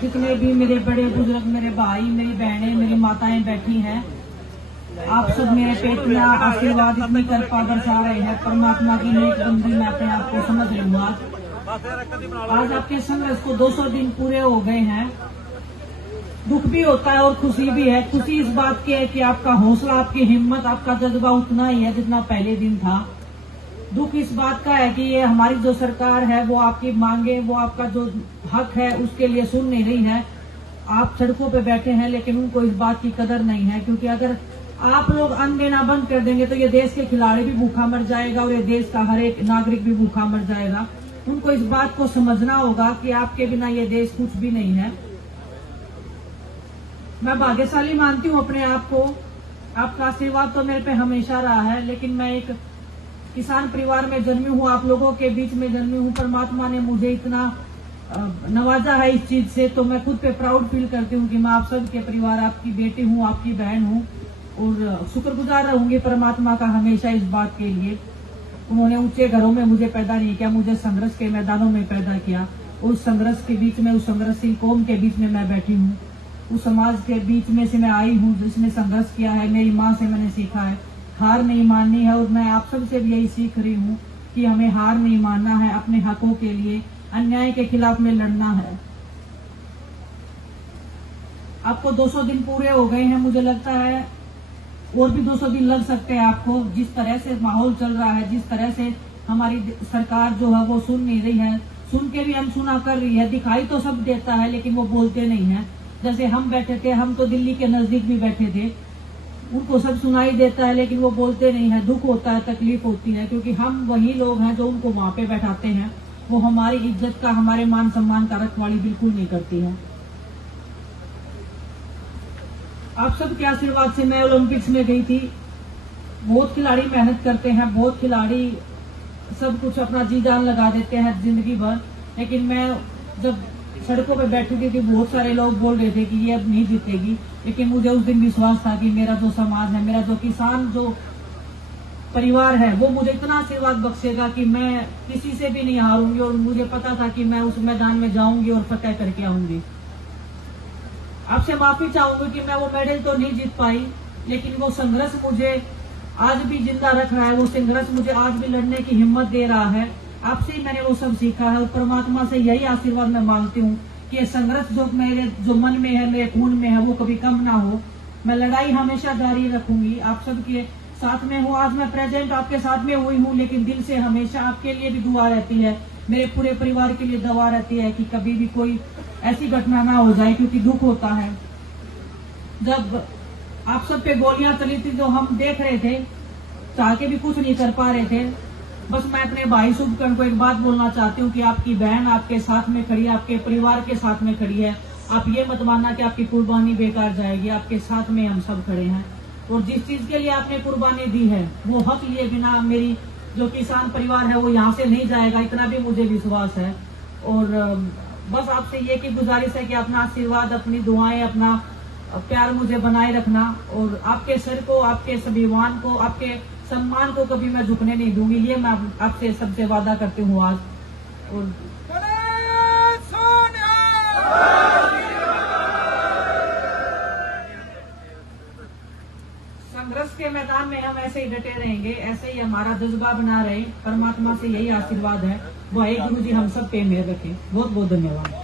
जितने भी मेरे बड़े बुजुर्ग, मेरे भाई, मेरी बहनें, मेरी माताएं बैठी हैं, आप सब मेरे पे इतना आशीर्वाद, इतनी कृपा बरसा रहे हैं। परमात्मा की नेक बंदी मैं अपने आप को समझ लूंगा। आज आपके संघर्ष को 200 दिन पूरे हो गए हैं। दुख भी होता है और खुशी भी है। खुशी इस बात की है कि आपका हौसला, आपकी हिम्मत, आपका जज्बा उतना ही है जितना पहले दिन था। दुख इस बात का है कि ये हमारी जो सरकार है वो आपकी मांगे, वो आपका जो हक है उसके लिए सुन नहीं रही है। आप सड़कों पे बैठे हैं लेकिन उनको इस बात की कदर नहीं है, क्योंकि अगर आप लोग अन्न देना बंद कर देंगे तो ये देश के खिलाड़ी भी भूखा मर जाएगा और ये देश का हर एक नागरिक भी भूखा मर जाएगा। उनको इस बात को समझना होगा कि आपके बिना ये देश कुछ भी नहीं है। मैं भाग्यशाली मानती हूँ अपने आप को। आपका आशीर्वाद तो मेरे पे हमेशा रहा है, लेकिन मैं एक किसान परिवार में जन्मी हूँ, आप लोगों के बीच में जन्मी हूँ। परमात्मा ने मुझे इतना नवाजा है इस चीज से, तो मैं खुद पे प्राउड फील करती हूँ कि मैं आप सबके परिवार, आपकी बेटी हूँ, आपकी बहन हूँ और शुक्रगुजार रहूंगी परमात्मा का हमेशा इस बात के लिए। उन्होंने ऊंचे घरों में मुझे पैदा नहीं किया, मुझे संघर्ष के मैदानों में पैदा किया। उस संघर्ष के बीच में, उस संघर्षशील कौम के बीच में मैं बैठी हूँ, उस समाज के बीच में से मैं आई हूँ जिसने संघर्ष किया है। मेरी माँ से मैंने सीखा है हार नहीं माननी है, और मैं आप सबसे भी यही सीख रही हूँ कि हमें हार नहीं मानना है। अपने हकों के लिए, अन्याय के खिलाफ में लड़ना है। आपको 200 दिन पूरे हो गए हैं, मुझे लगता है और भी 200 दिन लग सकते हैं आपको। जिस तरह से माहौल चल रहा है, जिस तरह से हमारी सरकार जो है वो सुन नहीं रही है, सुन के भी अनसुना कर रही है। दिखाई तो सब देता है लेकिन वो बोलते नहीं है। जैसे हम बैठे थे, हम तो दिल्ली के नजदीक भी बैठे थे, उनको सब सुनाई देता है लेकिन वो बोलते नहीं है। दुख होता है, तकलीफ होती है, क्योंकि हम वही लोग हैं जो उनको वहां पे बैठाते हैं। वो हमारी इज्जत का, हमारे मान सम्मान का रखवाली बिल्कुल नहीं करती है। आप सबके आशीर्वाद से मैं ओलंपिक्स में गई थी। बहुत खिलाड़ी मेहनत करते हैं, बहुत खिलाड़ी सब कुछ अपना जी जान लगा देते हैं जिंदगी भर, लेकिन मैं जब सड़कों पे बैठी थी बहुत सारे लोग बोल रहे थे कि ये अब नहीं जीतेगी, लेकिन मुझे उस दिन विश्वास था कि मेरा जो समाज है, मेरा जो किसान जो परिवार है, वो मुझे इतना आशीर्वाद बख्शेगा कि मैं किसी से भी नहीं हारूंगी। और मुझे पता था कि मैं उस मैदान में जाऊंगी और फतेह करके आऊंगी। आपसे माफी चाहूंगी कि मैं वो मेडल तो नहीं जीत पाई, लेकिन वो संघर्ष मुझे आज भी जिंदा रख रहा है। वो संघर्ष मुझे आज भी लड़ने की हिम्मत दे रहा है। आपसे ही मैंने वो सब सीखा है और परमात्मा से यही आशीर्वाद मैं मांगती हूँ कि ये संघर्ष जो मेरे जो मन में है, मेरे खून में है, वो कभी कम ना हो। मैं लड़ाई हमेशा जारी रखूंगी, आप सबके साथ में हूँ। आज मैं प्रेजेंट आपके साथ में हुई हूँ, लेकिन दिल से हमेशा आपके लिए भी दुआ रहती है, मेरे पूरे परिवार के लिए दुआ रहती है कि कभी भी कोई ऐसी घटना ना हो जाए, क्योंकि दुख होता है। जब आप सब पे गोलियां चली थी जो हम देख रहे थे, चाह के भी कुछ नहीं कर पा रहे थे। बस मैं अपने भाई शुभकर्ण को एक बात बोलना चाहती हूँ कि आपकी बहन आपके साथ में खड़ी है, आपके परिवार के साथ में खड़ी है। आप ये मत मानना कि आपकी कुर्बानी बेकार जाएगी, आपके साथ में हम सब खड़े हैं। और जिस चीज के लिए आपने कुर्बानी दी है, वो हक लिए बिना मेरी जो किसान परिवार है वो यहाँ से नहीं जाएगा, इतना भी मुझे विश्वास है। और बस आपसे ये की गुजारिश है कि अपना आशीर्वाद, अपनी दुआएं, अपना प्यार मुझे बनाए रखना, और आपके सर को, आपके स्वाभिमान को, आपके सम्मान को कभी मैं झुकने नहीं दूंगी। ये मैं आपसे सबसे वादा करती हूँ आज। और संघर्ष के मैदान में हम ऐसे ही डटे रहेंगे, ऐसे ही हमारा जज्बा बना रहे। परमात्मा से यही आशीर्वाद है, वो गुरु जी हम सब पे मेहर रखे। बहुत बहुत धन्यवाद।